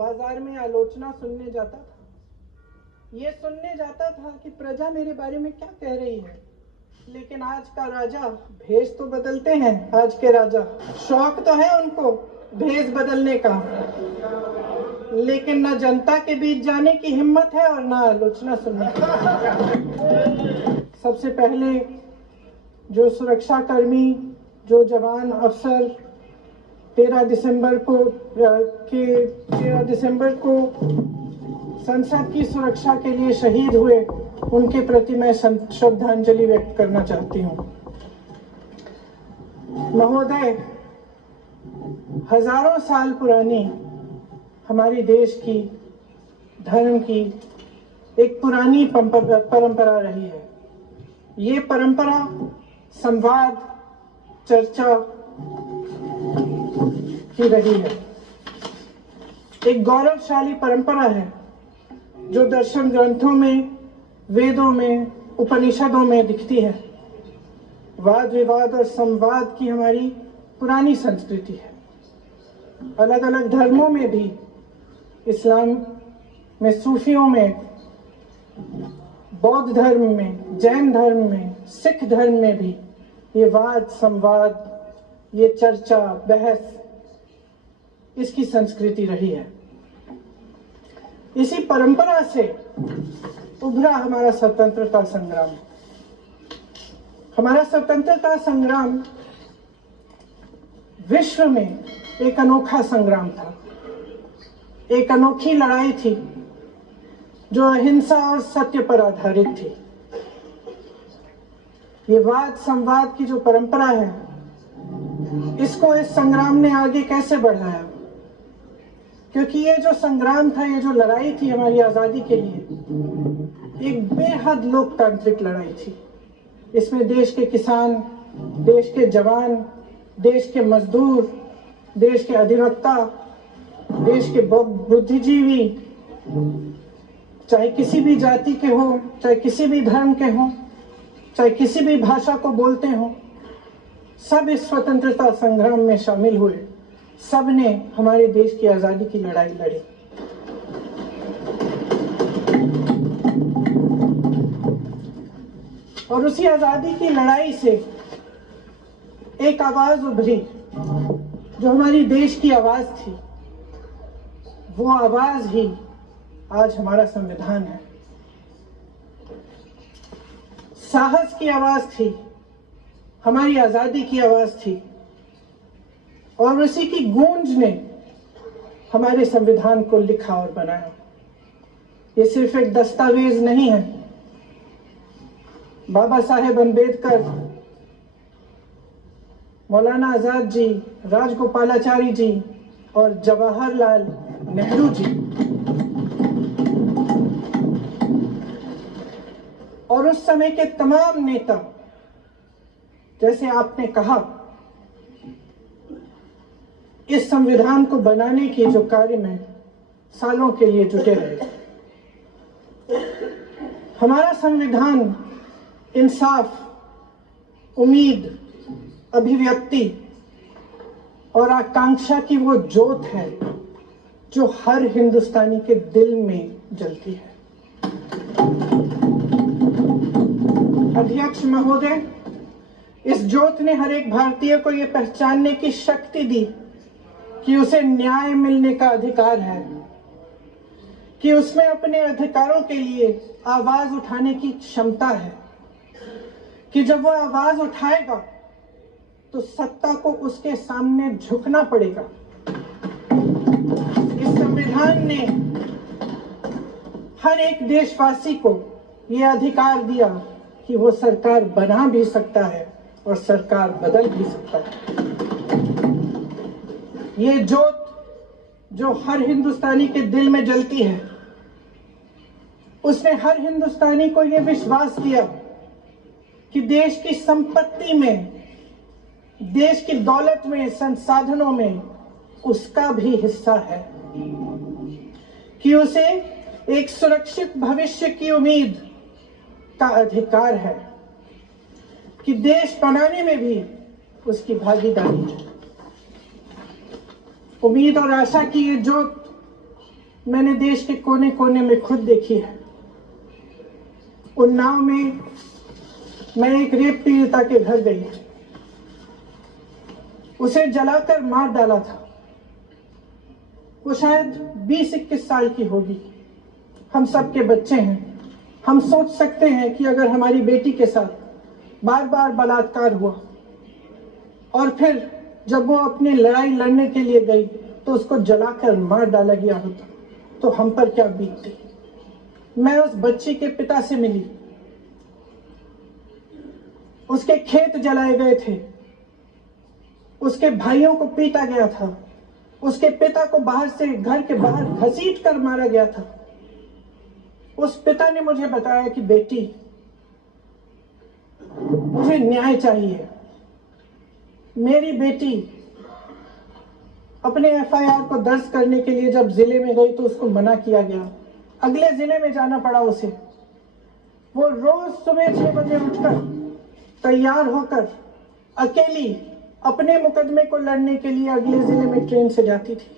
बाजार में आलोचना सुनने जाता था। ये सुनने जाता था कि प्रजा मेरे बारे में क्या कह रही है। लेकिन आज का राजा, भेष तो बदलते हैं आज के राजा, शौक तो है उनको भेष बदलने का, लेकिन न जनता के बीच जाने की हिम्मत है और न आलोचना सुनने की। सबसे पहले जो सुरक्षा कर्मी, जो जवान अफसर 13 दिसंबर को संसद की सुरक्षा के लिए शहीद हुए, उनके प्रति मैं श्रद्धांजलि व्यक्त करना चाहती हूँ। महोदय, हजारों साल पुरानी हमारे देश की, धर्म की एक पुरानी परंपरा रही है। ये परंपरा संवाद, चर्चा की रही है। एक गौरवशाली परंपरा है जो दर्शन ग्रंथों में, वेदों में, उपनिषदों में दिखती है। वाद विवाद और संवाद की हमारी पुरानी संस्कृति है। अलग अलग धर्मों में भी, इस्लाम में, सूफियों में, बौद्ध धर्म में, जैन धर्म में, सिख धर्म में भी ये वाद संवाद, ये चर्चा बहस, इसकी संस्कृति रही है। इसी परंपरा से उभरा हमारा स्वतंत्रता संग्राम। हमारा स्वतंत्रता संग्राम विश्व में एक अनोखा संग्राम था, एक अनोखी लड़ाई थी जो अहिंसा और सत्य पर आधारित थी। ये वाद संवाद की जो परंपरा है, इसको इस संग्राम ने आगे कैसे बढ़ाया? क्योंकि ये जो संग्राम था, ये जो लड़ाई थी हमारी आजादी के लिए, एक बेहद लोकतांत्रिक लड़ाई थी। इसमें देश के किसान, देश के जवान, देश के मजदूर, देश के अधिवक्ता, देश के बुद्धिजीवी, चाहे किसी भी जाति के हो, चाहे किसी भी धर्म के हो, चाहे किसी भी भाषा को बोलते हो, सब इस स्वतंत्रता संग्राम में शामिल हुए। सब ने हमारे देश की आजादी की लड़ाई लड़ी। और उसी आजादी की लड़ाई से एक आवाज उभरी जो हमारी देश की आवाज थी। वो आवाज ही आज हमारा संविधान है। साहस की आवाज थी, हमारी आजादी की आवाज थी, और उसी की गूंज ने हमारे संविधान को लिखा और बनाया। ये सिर्फ एक दस्तावेज नहीं है। बाबा साहेब अम्बेडकर, मौलाना आजाद जी, राजगोपालाचारी जी और जवाहरलाल नेहरू जी और उस समय के तमाम नेता, जैसे आपने कहा, इस संविधान को बनाने के जो कार्य में सालों के लिए जुटे रहे। हमारा संविधान इंसाफ, उम्मीद, अभिव्यक्ति और आकांक्षा की वो ज्योत है जो हर हिंदुस्तानी के दिल में जलती है। अध्यक्ष महोदय, इस ज्योत ने हर एक भारतीय को यह पहचानने की शक्ति दी कि उसे न्याय मिलने का अधिकार है, कि उसमें अपने अधिकारों के लिए आवाज उठाने की क्षमता है, कि जब वो आवाज उठाएगा तो सत्ता को उसके सामने झुकना पड़ेगा। इस संविधान ने हर एक देशवासी को यह अधिकार दिया कि वो सरकार बना भी सकता है और सरकार बदल भी सकता है। ये ज्योत जो हर हिंदुस्तानी के दिल में जलती है, उसने हर हिंदुस्तानी को यह विश्वास दिया कि देश की संपत्ति में, देश की दौलत में, संसाधनों में उसका भी हिस्सा है, कि उसे एक सुरक्षित भविष्य की उम्मीद का अधिकार है, कि देश बनाने में भी उसकी भागीदारी है। उम्मीद और आशा की ये ज्योत मैंने देश के कोने कोने में खुद देखी है। उन्नाव में मैं एक रेप पीड़िता के घर गई, उसे जलाकर मार डाला था। वो शायद 20-21 साल की होगी। हम सब के बच्चे हैं। हम सोच सकते हैं कि अगर हमारी बेटी के साथ बार बार बलात्कार हुआ और फिर जब वो अपनी लड़ाई लड़ने के लिए गई तो उसको जलाकर मार डाला गया होता तो हम पर क्या बीतती। मैं उस बच्ची के पिता से मिली। उसके खेत जलाए गए थे, उसके भाइयों को पीटा गया था, उसके पिता को बाहर से घर के बाहर घसीट कर मारा गया था। उस पिता ने मुझे बताया कि बेटी, मुझे न्याय चाहिए। मेरी बेटी अपने एफआईआर को दर्ज करने के लिए जब जिले में गई तो उसको मना किया गया। अगले जिले में जाना पड़ा उसे। वो रोज सुबह 6 बजे उठकर तैयार होकर अकेली अपने मुकदमे को लड़ने के लिए अगले जिले में ट्रेन से जाती थी।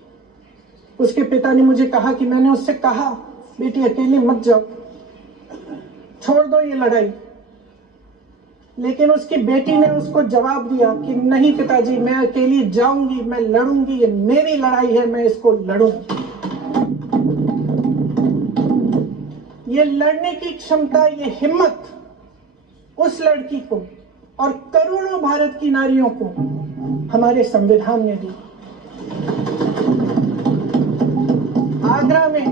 उसके पिता ने मुझे कहा कि मैंने उससे कहा, बेटी अकेली मत जाओ, छोड़ दो ये लड़ाई। लेकिन उसकी बेटी ने उसको जवाब दिया कि नहीं पिताजी, मैं अकेली जाऊंगी, मैं लड़ूंगी, ये मेरी लड़ाई है, मैं इसको लड़ूंगी। ये लड़ने की क्षमता, ये हिम्मत उस लड़की को और करोड़ों भारत की नारियों को हमारे संविधान ने दी। आगरा में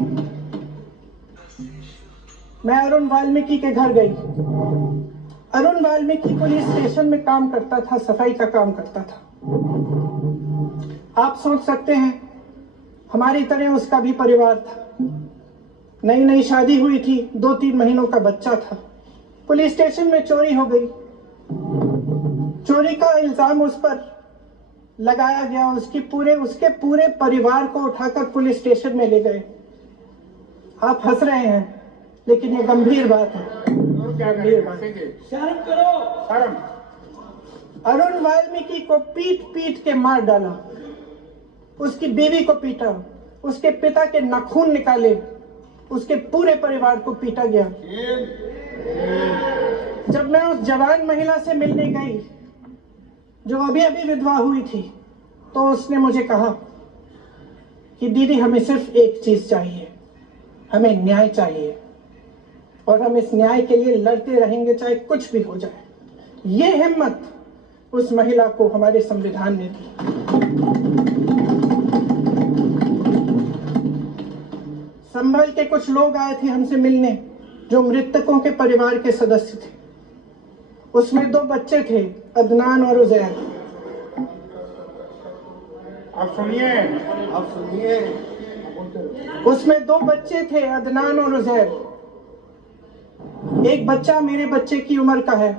मैं अरुण वाल्मीकि के घर गई। अरुण वाल्मीकि पुलिस स्टेशन में काम करता था, सफाई का काम करता था। आप सोच सकते हैं हमारी तरह उसका भी परिवार था। नई नई शादी हुई थी, 2-3 महीनों का बच्चा था। पुलिस स्टेशन में चोरी हो गई। चोरी का इल्जाम उस पर लगाया गया। उसके पूरे परिवार को उठाकर पुलिस स्टेशन में ले गए। आप हंस रहे हैं, लेकिन ये गंभीर बात है। गंभीर बात। शर्म करो, शर्म। अरुण वाल्मीकि को पीट पीट के मार डाला, उसकी बीवी को पीटा, उसके पिता के नाखून निकाले, उसके पूरे परिवार को पीटा गया। जब मैं उस जवान महिला से मिलने गई जो अभी अभी विधवा हुई थी, तो उसने मुझे कहा कि दीदी, हमें सिर्फ एक चीज चाहिए, हमें न्याय चाहिए और हम इस न्याय के लिए लड़ते रहेंगे, चाहे कुछ भी हो जाए। ये हिम्मत उस महिला को हमारे संविधान ने दी। संभल के कुछ लोग आए थे हमसे मिलने, जो मृतकों के परिवार के सदस्य थे। उसमें 2 बच्चे थे, अदनान और उजैर। आप सुनिए। उसमें 2 बच्चे थे, अदनान और उजैर। एक बच्चा मेरे बच्चे की उम्र का है,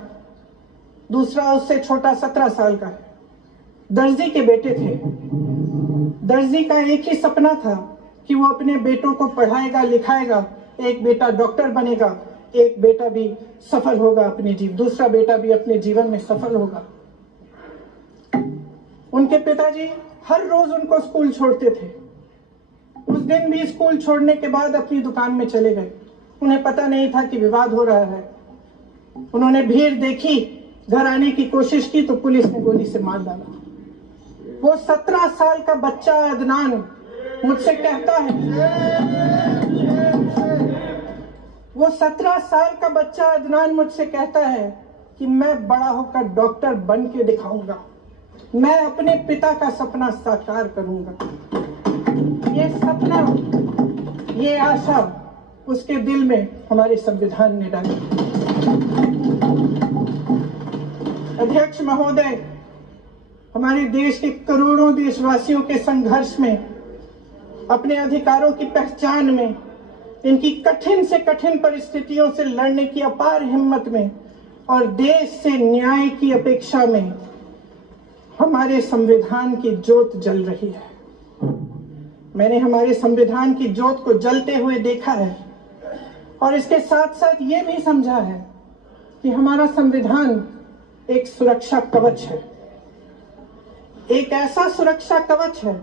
दूसरा उससे छोटा 17 साल का है। दर्जी के बेटे थे। दर्जी का एक ही सपना था कि वो अपने बेटों को पढ़ाएगा, लिखाएगा। एक बेटा डॉक्टर बनेगा, एक बेटा भी सफल होगा दूसरा बेटा भी अपने जीवन में सफल होगा। उनके पिताजी हर रोज उनको स्कूल छोड़ते थे। उस दिन भी स्कूल छोड़ने के बाद अपनी दुकान में चले गए। उन्हें पता नहीं था कि विवाद हो रहा है। उन्होंने भीड़ देखी, घर आने की कोशिश की तो पुलिस ने गोली से मार डाला। वो 17 साल का बच्चा अदनान मुझसे कहता है, वो 17 साल का बच्चा अदनान मुझसे कहता है कि मैं बड़ा होकर डॉक्टर बन के दिखाऊंगा, मैं अपने पिता का सपना साकार करूंगा। ये सपना, ये आशा उसके दिल में हमारे संविधान ने डाली। अध्यक्ष महोदय, हमारे देश के करोड़ों देशवासियों के संघर्ष में, अपने अधिकारों की पहचान में, इनकी कठिन से कठिन परिस्थितियों से लड़ने की अपार हिम्मत में और देश से न्याय की अपेक्षा में हमारे संविधान की ज्योत जल रही है। मैंने हमारे संविधान की ज्योत को जलते हुए देखा है और इसके साथ साथ ये भी समझा है कि हमारा संविधान एक सुरक्षा कवच है। एक ऐसा सुरक्षा कवच है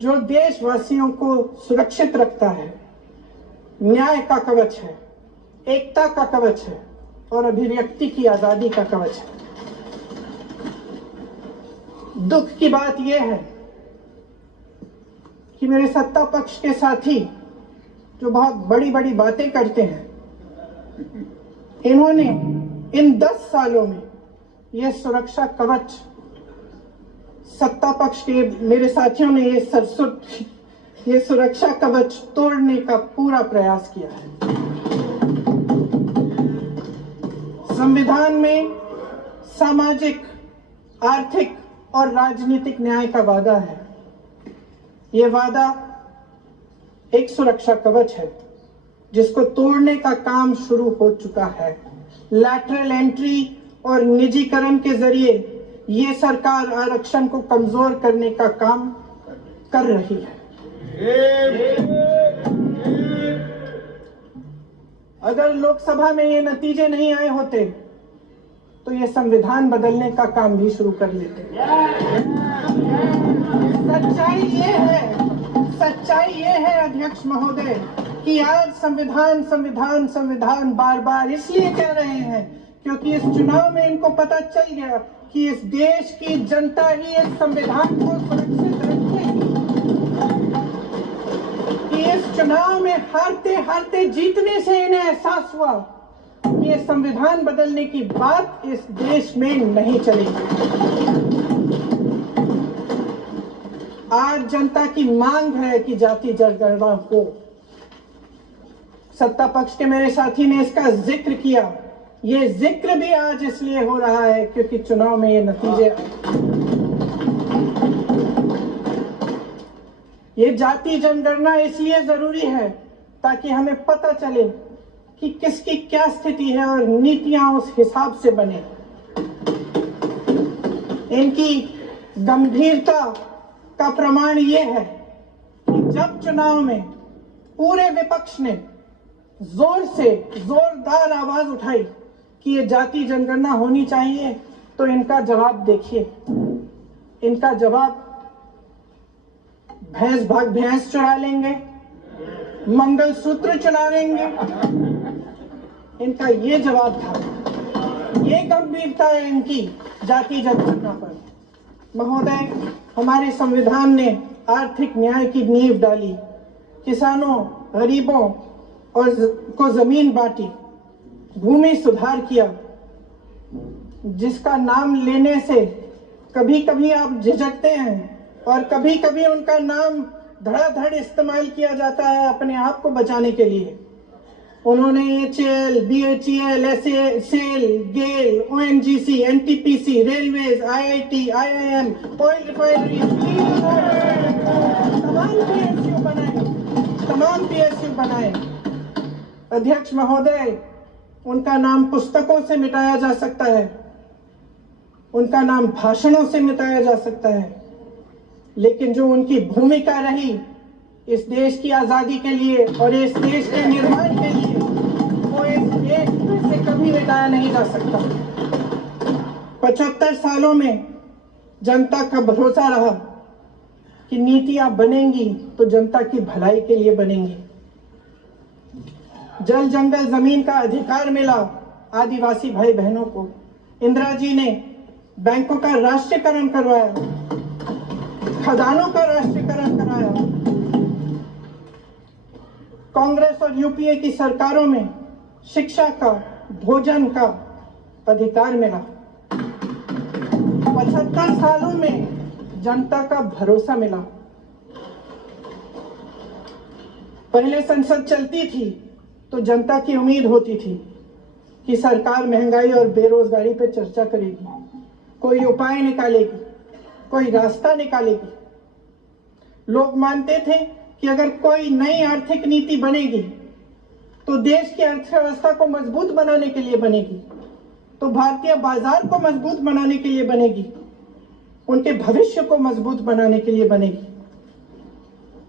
जो देशवासियों को सुरक्षित रखता है, न्याय का कवच है, एकता का कवच है और अभिव्यक्ति की आजादी का कवच है। दुख की बात यह है कि मेरे सत्ता पक्ष के साथी जो बहुत बड़ी बड़ी बातें करते हैं, इन्होंने इन 10 सालों में यह सुरक्षा कवच, सत्ता पक्ष के मेरे साथियों ने ये सुरक्षा कवच तोड़ने का पूरा प्रयास किया है। संविधान में सामाजिक, आर्थिक और राजनीतिक न्याय का वादा है। ये वादा एक सुरक्षा कवच है जिसको तोड़ने का काम शुरू हो चुका है। लैटरल एंट्री और निजीकरण के जरिए ये सरकार आरक्षण को कमजोर करने का काम कर रही है। अगर लोकसभा में ये नतीजे नहीं आए होते तो ये संविधान बदलने का काम भी शुरू कर लेते। सच्चाई ये है अध्यक्ष महोदय कि आज संविधान बार बार इसलिए कह रहे हैं क्योंकि इस चुनाव में इनको पता चल गया कि इस देश की जनता ही इस संविधान को सुरक्षित रखेगी, कि इस चुनाव में हारते हारते जीतने से इन्हें एहसास हुआ कि ये संविधान बदलने की बात इस देश में नहीं चलेगी। आज जनता की मांग है कि जाति जनगणना हो। सत्ता पक्ष के मेरे साथी ने इसका जिक्र किया। ये जिक्र भी आज इसलिए हो रहा है क्योंकि चुनाव में ये नतीजे आए। ये जाति जनगणना इसलिए जरूरी है ताकि हमें पता चले कि किसकी क्या स्थिति है और नीतियां उस हिसाब से बने। इनकी गंभीरता का प्रमाण ये है कि जब चुनाव में पूरे विपक्ष ने जोरदार आवाज उठाई कि ये जाति जनगणना होनी चाहिए, तो इनका जवाब देखिए। इनका जवाब भैंस चुरा लेंगे, मंगलसूत्र चुरा लेंगे, इनका ये जवाब था। ये गंभीरता है इनकी जाति जनगणना पर। महोदय, हमारे संविधान ने आर्थिक न्याय की नींव डाली, किसानों, गरीबों और को जमीन बांटी, भूमि सुधार किया, जिसका नाम लेने से कभी कभी आप झिझकते हैं और कभी कभी उनका नाम धड़ाधड़ इस्तेमाल किया जाता है अपने आप को बचाने के लिए। उन्होंने HAL, BHEL, SAL, GAIL, ONGC, NTPC, railways, IIT, IIM, oil refinery, तमाम PSU बनाए। अध्यक्ष महोदय, उनका नाम पुस्तकों से मिटाया जा सकता है, उनका नाम भाषणों से मिटाया जा सकता है, लेकिन जो उनकी भूमिका रही इस देश की आजादी के लिए और इस देश के निर्माण के लिए, वो इस देश से कभी मिटाया नहीं जा सकता। 75 सालों में जनता का भरोसा रहा कि नीतियां बनेंगी तो जनता की भलाई के लिए बनेंगी। जल जंगल जमीन का अधिकार मिला आदिवासी भाई बहनों को। इंदिरा जी ने बैंकों का राष्ट्रीयकरण करवाया, खदानों का राष्ट्रीयकरण कराया। कांग्रेस और यूपीए की सरकारों में शिक्षा का, भोजन का अधिकार मिला। 75 सालों में जनता का भरोसा मिला। पहले संसद चलती थी तो जनता की उम्मीद होती थी कि सरकार महंगाई और बेरोजगारी पर चर्चा करेगी, कोई उपाय निकालेगी, कोई रास्ता निकालेगी। लोग मानते थे कि अगर कोई नई आर्थिक नीति बनेगी तो देश की अर्थव्यवस्था को मजबूत बनाने के लिए बनेगी, तो भारतीय बाजार को मजबूत बनाने के लिए बनेगी, उनके भविष्य को मजबूत बनाने के लिए बनेगी।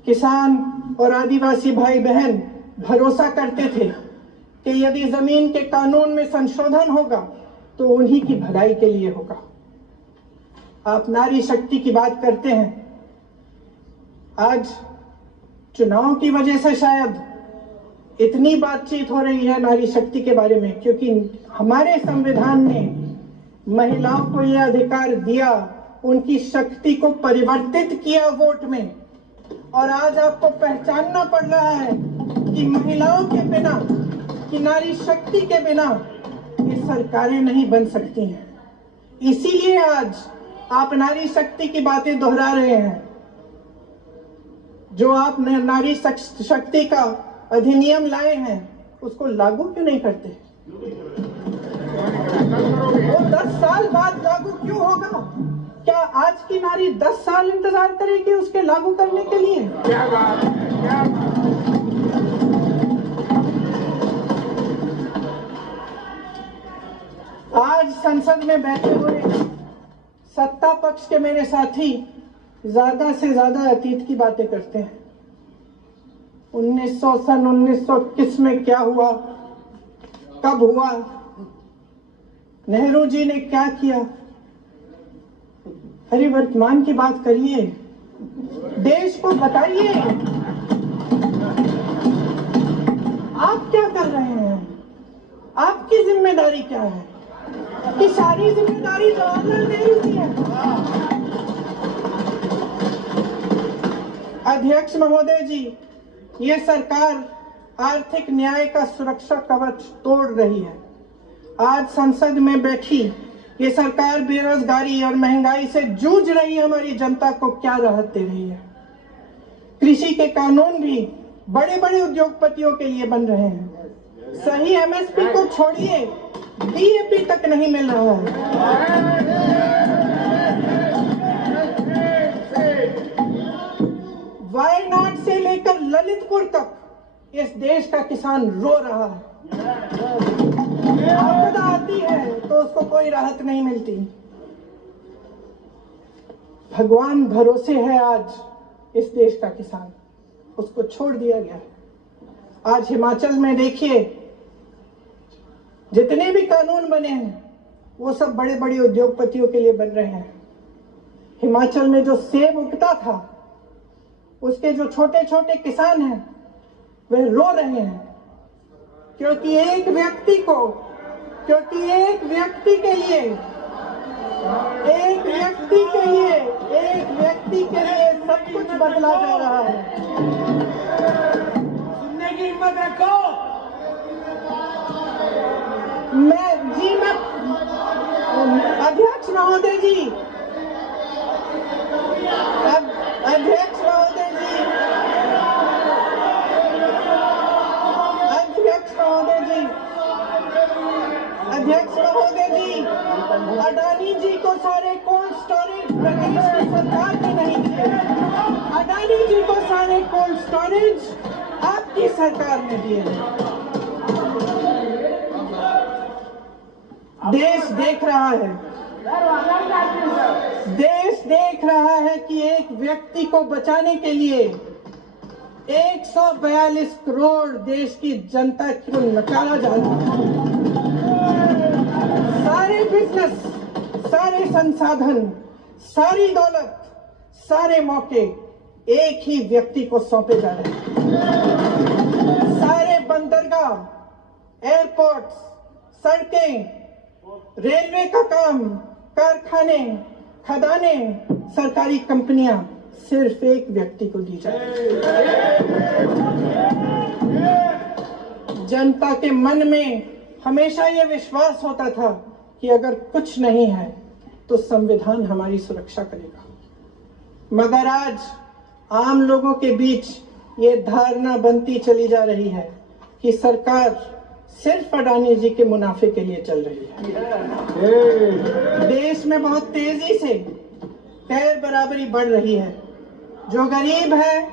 किसान और आदिवासी भाई बहन भरोसा करते थे कि यदि जमीन के कानून में संशोधन होगा तो उन्हीं की भलाई के लिए होगा। आप नारी शक्ति की बात करते हैं, आज चुनाव की वजह से शायद इतनी बातचीत हो रही है नारी शक्ति के बारे में, क्योंकि हमारे संविधान ने महिलाओं को यह अधिकार दिया, उनकी शक्ति को परिवर्तित किया वोट में। और आज आपको पहचानना पड़ रहा है कि महिलाओं के बिना, कि नारी शक्ति के बिना ये सरकारें नहीं बन सकती हैं। इसीलिए आज आप नारी शक्ति की बातें दोहरा रहे हैं। जो आप नारी शक्ति का अधिनियम लाए हैं उसको लागू क्यों नहीं करते? वो 10 साल बाद लागू क्यों होगा? क्या आज की नारी 10 साल इंतजार करेगी उसके लागू करने के लिए? क्या बात है, क्या बात है। आज संसद में बैठे हुए सत्ता पक्ष के मेरे साथी ज्यादा से ज्यादा अतीत की बातें करते हैं। 1921 में क्या हुआ, कब हुआ, नेहरू जी ने क्या किया। अरे वर्तमान की बात करिए, देश को बताइए आप क्या कर रहे हैं, आपकी जिम्मेदारी क्या है? कि सारी जिम्मेदारी जवाहरलाल नेहरू की है। अध्यक्ष महोदय जी, ये सरकार आर्थिक न्याय का सुरक्षा कवच तोड़ रही है। आज संसद में बैठी ये सरकार बेरोजगारी और महंगाई से जूझ रही हमारी जनता को क्या राहत दे रही है? कृषि के कानून भी बड़े बड़े उद्योगपतियों के लिए बन रहे हैं। सही एमएसपी को छोड़िए, डीएपी तक नहीं मिल रहा है। वायनाड से लेकर ललितपुर तक इस देश का किसान रो रहा है। आपदा आती है तो उसको कोई राहत नहीं मिलती। भगवान भरोसे है आज इस देश का किसान, उसको छोड़ दिया गया। आज हिमाचल में देखिए, जितने भी कानून बने हैं वो सब बड़े बड़े उद्योगपतियों के लिए बन रहे हैं। हिमाचल में जो सेब उगता था उसके जो छोटे छोटे किसान हैं वे रो रहे हैं, क्योंकि एक व्यक्ति के लिए सब कुछ बदला जा रहा है। सुनने की हिम्मत रखो। मैं अध्यक्ष महोदय जी, अडानी जी को सारे कोल्ड स्टोरेज प्रदेश की सरकार ने नहीं दिए। अडानी जी को सारे कोल्ड स्टोरेज आपकी सरकार ने दिए। देश देख रहा है कि एक व्यक्ति को बचाने के लिए 142 करोड़ देश की जनता को नकारा जा रहा है। सारे बिजनेस, सारे संसाधन, सारी दौलत, सारे मौके एक ही व्यक्ति को सौंपे जा रहे हैं। सारे बंदरगाह, एयरपोर्ट्स, सड़कें, रेलवे का काम, कारखाने, खदानें, सरकारी कंपनियां सिर्फ एक व्यक्ति को दी जाए। जनता के मन में हमेशा यह विश्वास होता था कि अगर कुछ नहीं है तो संविधान हमारी सुरक्षा करेगा, मगर आज आम लोगों के बीच ये धारणा बनती चली जा रही है कि सरकार सिर्फ अडानी जी के मुनाफे के लिए चल रही है। देश में बहुत तेजी से गैर बराबरी बढ़ रही है। जो गरीब है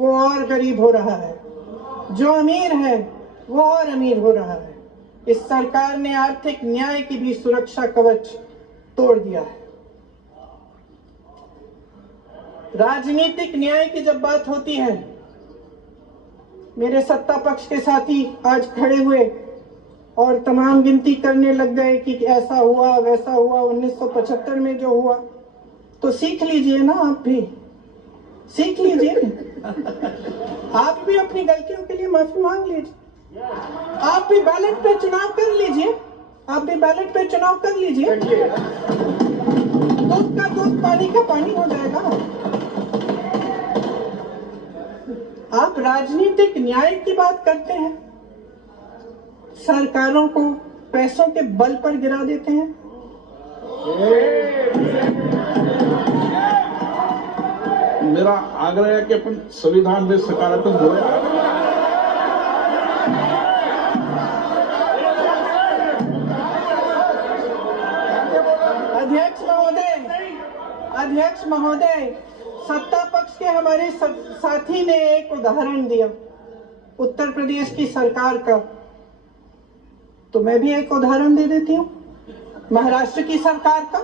वो और गरीब हो रहा है, जो अमीर है वो और अमीर हो रहा है। इस सरकार ने आर्थिक न्याय की भी सुरक्षा कवच तोड़ दिया है। राजनीतिक न्याय की जब बात होती है, मेरे सत्ता पक्ष के साथी आज खड़े हुए और तमाम गिनती करने लग गए कि ऐसा हुआ वैसा हुआ, 1975 में जो हुआ, तो सीख लीजिए ना आप भी। सीख लीजिए। आप भी अपनी गलतियों के लिए माफी मांग लीजिए। आप भी बैलेट पे चुनाव कर लीजिए। आप भी बैलेट पे चुनाव कर लीजिए। दूध का दूध, पानी का पानी हो जाएगा। आप राजनीतिक न्याय की बात करते हैं, सरकारों को पैसों के बल पर गिरा देते हैं। मेरा आग्रह है कि अपन संविधान में सकारात्मक बोले। अध्यक्ष महोदय, सत्ता पक्ष के हमारे साथी ने एक उदाहरण दिया उत्तर प्रदेश की सरकार का, तो मैं भी एक उदाहरण दे देती हूँ महाराष्ट्र की सरकार का।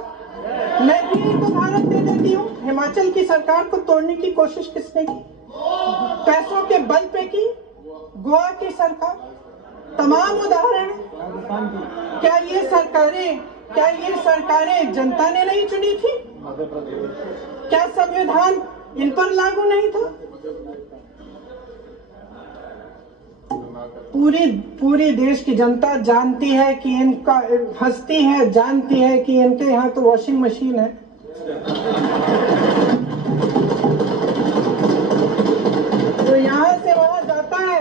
मैं भी एक उदाहरण दे देती हूँ हिमाचल की सरकार को तोड़ने की कोशिश किसने की? पैसों के बल पे की गोवा की सरकार। तमाम उदाहरण। क्या ये सरकारें जनता ने नहीं चुनी थी? क्या संविधान इन पर लागू नहीं था? पूरी देश की जनता जानती है कि इनका, हंसती है, जानती है कि इनके यहाँ तो वॉशिंग मशीन है। तो यहाँ से वहां जाता है,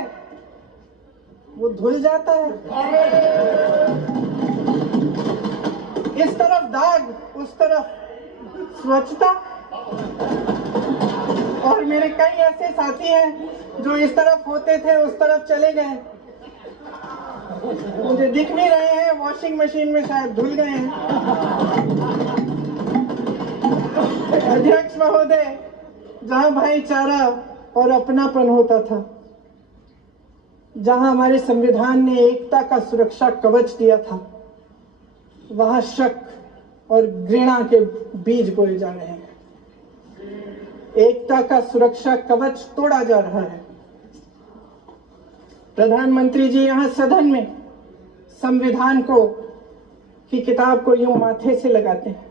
वो धुल जाता है। इस तरफ दाग, उस तरफ स्वच्छता। और मेरे कई ऐसे साथी हैं जो इस तरफ होते थे उस तरफ चले गए, मुझे दिख नहीं रहे हैं, वॉशिंग मशीन में शायद धुल गए हैं। अध्यक्ष महोदय, जहां भाईचारा और अपनापन होता था, जहां हमारे संविधान ने एकता का सुरक्षा कवच दिया था, वहां शक और घृणा के बीज बोए जा रहे हैं। एकता का सुरक्षा कवच तोड़ा जा रहा है। प्रधानमंत्री जी यहाँ सदन में संविधान की किताब को यूं माथे से लगाते हैं,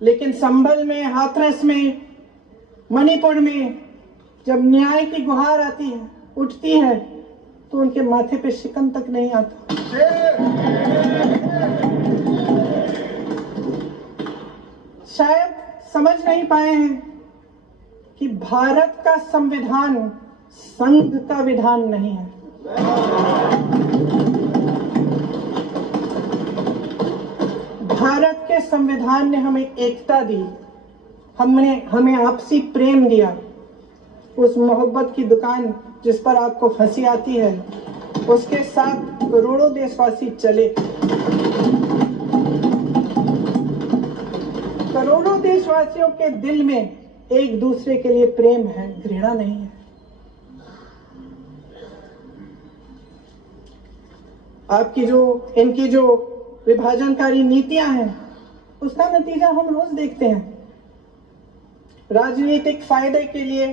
लेकिन संभल में, हाथरस में, मणिपुर में जब न्याय की गुहार आती है, उठती है, तो उनके माथे पे शिकन तक नहीं आता। शायद समझ नहीं पाए हैं कि भारत का संविधान संघ का विधान नहीं है। भारत के संविधान ने हमें एकता दी, हमें आपसी प्रेम दिया। उस मोहब्बत की दुकान जिस पर आपको हंसी आती है, उसके साथ करोड़ों देशवासी चले। करोड़ों देशवासियों के दिल में एक दूसरे के लिए प्रेम है, घृणा नहीं है। इनकी जो विभाजनकारी नीतियां हैं, उसका नतीजा हम रोज देखते हैं। राजनीतिक फायदे के लिए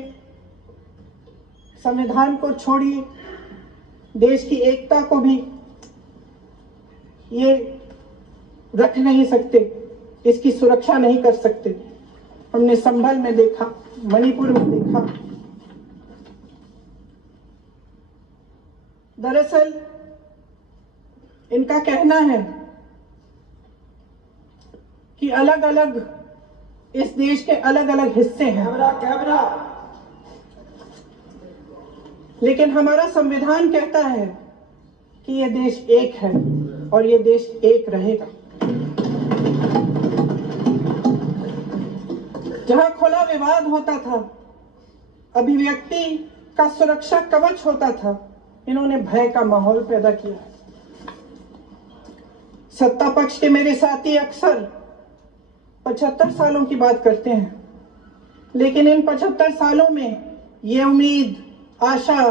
संविधान को छोड़िए, देश की एकता को भी ये रख नहीं सकते, इसकी सुरक्षा नहीं कर सकते। हमने संभल में देखा, मणिपुर में देखा। दरअसल इनका कहना है कि अलग अलग इस देश के अलग अलग हिस्से हैं, लेकिन हमारा संविधान कहता है कि यह देश एक है और यह देश एक रहेगा। जहां खुला विवाद होता था, अभिव्यक्ति का सुरक्षा कवच होता था, इन्होंने भय का माहौल पैदा किया। सत्ता पक्ष के मेरे साथी अक्सर 75 सालों की बात करते हैं, लेकिन इन 75 सालों में ये उम्मीद, आशा,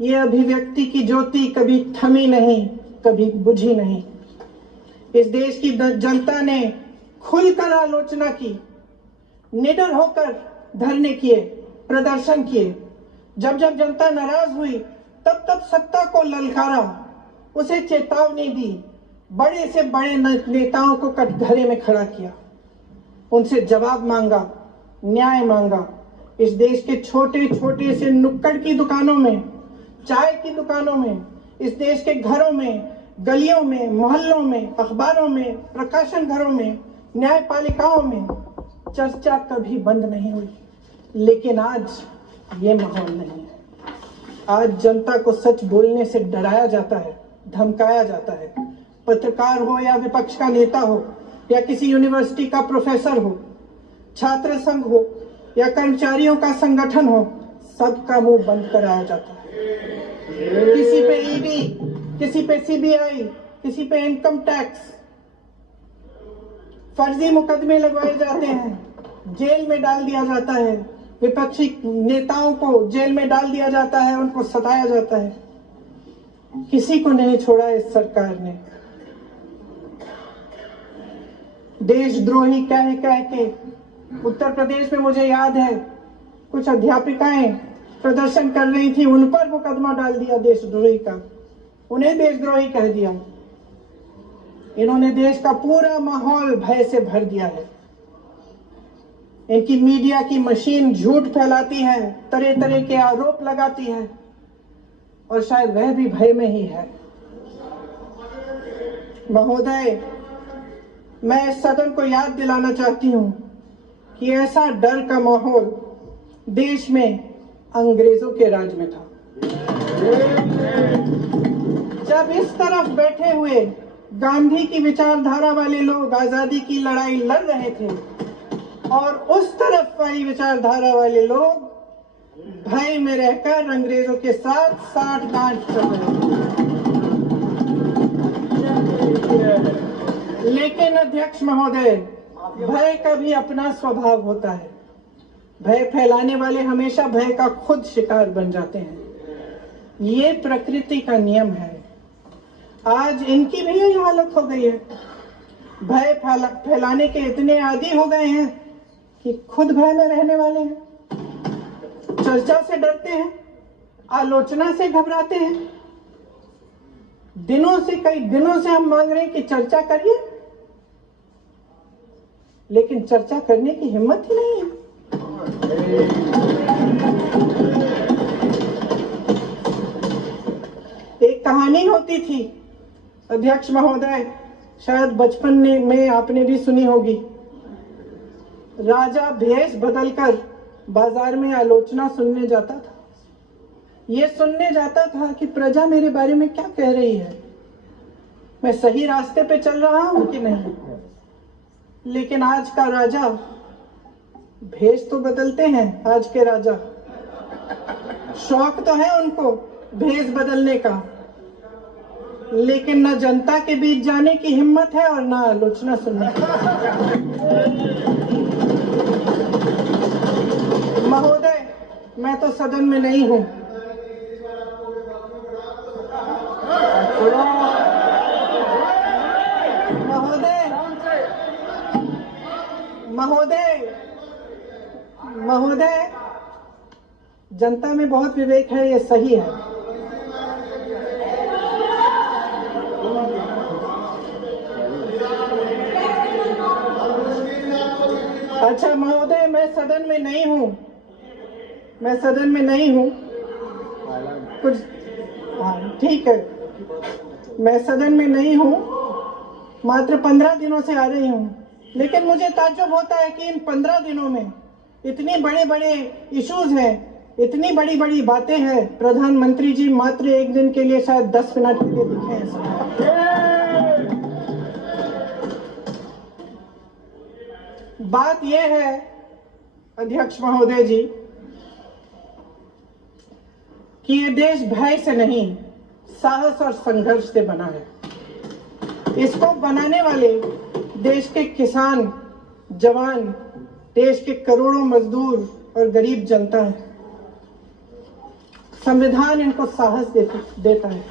ये अभिव्यक्ति की ज्योति कभी थमी नहीं, कभी बुझी नहीं। इस देश की जनता ने खुलकर आलोचना की, निडर होकर धरने किए, प्रदर्शन किए। जब जब जनता नाराज हुई, तब तब सत्ता को ललकारा, उसे चेतावनी दी, बड़े से बड़े नेताओं को कटघरे में खड़ा किया, उनसे जवाब मांगा, न्याय मांगा, इस देश के छोटे छोटे से नुक्कड़ की दुकानों में, चाय की दुकानों में, इस देश के घरों में, गलियों में, मोहल्लों में, अखबारों में, प्रकाशन घरों में, न्यायपालिकाओं में चर्चा कभी बंद नहीं हुई। लेकिन आज ये माहौल नहीं है। आज जनता को सच बोलने से डराया जाता है, धमकाया जाता है। पत्रकार हो या विपक्ष का नेता हो या किसी यूनिवर्सिटी का प्रोफेसर हो, छात्र संघ हो या कर्मचारियों का संगठन हो, सबका मुंह बंद कराया जाता है। किसी पे ईडी, किसी पे सीबीआई, किसी पे इनकम टैक्स, फर्जी मुकदमे लगवाए जाते हैं, जेल में डाल दिया जाता है, विपक्षी नेताओं को जेल में डाल दिया जाता है, उनको सताया जाता है। किसी को नहीं छोड़ा इस सरकार ने। देशद्रोही कह के उत्तर प्रदेश में मुझे याद है कुछ अध्यापिकाएं प्रदर्शन कर रही थी, उन पर मुकदमा डाल दिया देशद्रोही का, उन्हें देशद्रोही कह दिया। इन्होंने देश का पूरा माहौल भय से भर दिया है। इनकी मीडिया की मशीन झूठ फैलाती है, तरह तरह के आरोप लगाती है, और शायद वह भी भय में ही है। महोदय, मैं इस सदन को याद दिलाना चाहती हूं कि ऐसा डर का माहौल देश में अंग्रेजों के राज में था। जब इस तरफ बैठे हुए गांधी की विचारधारा वाले लोग आजादी की लड़ाई लड़ रहे थे और उस तरफ वाली विचारधारा वाले लोग भय में रहकर अंग्रेजों के साथ साठ-गांठ कर रहे थे। लेकिन अध्यक्ष महोदय, भय का भी अपना स्वभाव होता है। भय फैलाने वाले हमेशा भय का खुद शिकार बन जाते हैं। ये प्रकृति का नियम है। आज इनकी भी यही हालत हो गई है। भय फैलाने के इतने आदी हो गए हैं कि खुद भय में रहने वाले हैं, चर्चा से डरते हैं, आलोचना से घबराते हैं। कई दिनों से हम मांग रहे हैं कि चर्चा करिए, लेकिन चर्चा करने की हिम्मत ही नहीं है। एक कहानी होती थी अध्यक्ष महोदय, शायद बचपन में आपने भी सुनी होगी। राजा भेष बदलकर बाजार में आलोचना सुनने जाता था। ये सुनने जाता था कि प्रजा मेरे बारे में क्या कह रही है, मैं सही रास्ते पे चल रहा हूं कि नहीं। लेकिन आज का राजा, भेष तो बदलते हैं आज के राजा, शौक तो है उनको भेष बदलने का, लेकिन न जनता के बीच जाने की हिम्मत है और न आलोचना सुनने की। महोदय, मैं तो सदन में नहीं हूं। महोदय, जनता में बहुत विवेक है, ये सही है। अच्छा महोदय, मैं सदन में नहीं हूं, कुछ ठीक है, मैं सदन में नहीं हूं, मात्र 15 दिनों से आ रही हूं। लेकिन मुझे ताज्जुब होता है कि इन 15 दिनों में इतने बड़े बड़े इश्यूज हैं, इतनी बड़ी बड़ी बातें हैं, प्रधानमंत्री जी मात्र एक दिन के लिए शायद 10 मिनट के लिए दिखे हैं। बात यह है अध्यक्ष महोदय जी कि ये देश भय से नहीं, साहस और संघर्ष से बना है। इसको बनाने वाले देश के किसान, जवान, देश के करोड़ों मजदूर और गरीब जनता है। संविधान इनको साहस देता है।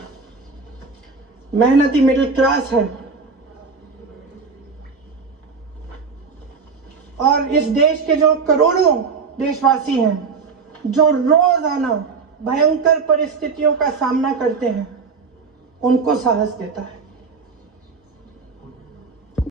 मेहनती मिडिल क्लास है। और इस देश के जो करोड़ों देशवासी हैं, जो रोजाना भयंकर परिस्थितियों का सामना करते हैं, उनको साहस देता है।